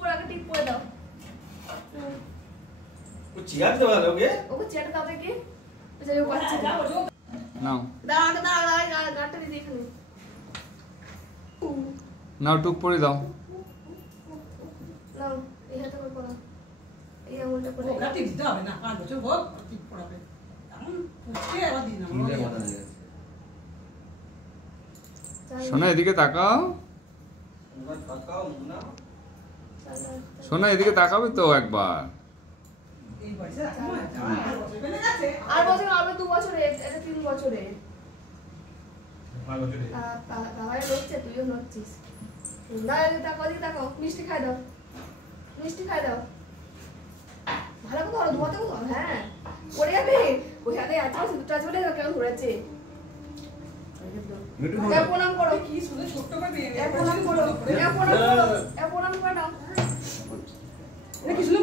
পরে আগে টিপ পরে দাও वो चेयर दबा लोगे ওকে চেয়ার দাও দেখি বেচারি বাচ্চা নাও দাও আগে দাও গাড়টা দিয়ে এখানে নাও টুক পরে দাও নাও এই হাতে করে পড়া এই আঙুলটা পড়ে ওটা টিপ দিতে হবে না 5 বছর হোক টিপ পড়াবে এখন পুচকে আবার দিন না সোনা এদিকে তাকাও সোনা এদিকে তাকাবে তো একবার এই বয়সে আর বছর পেলে গেছে আর বছর আরো 2 বছরে এটা 3 বছরে 5 বছরে বাবাই নড়ছে তুইও নড়ছিস দাও তাকাও দিকে তাকাও মিষ্টি খাই দাও ভালো করে ধরো ধোয়াতে ধরো হ্যাঁ পড়ে যাবে ওই হাতে আছে দুটো আছে বলে কেন ধরেছে প্রণাম করো কি শুনে ছোট্ট করে প্রণাম করো প্রণাম করে নাও এটা কি শুনে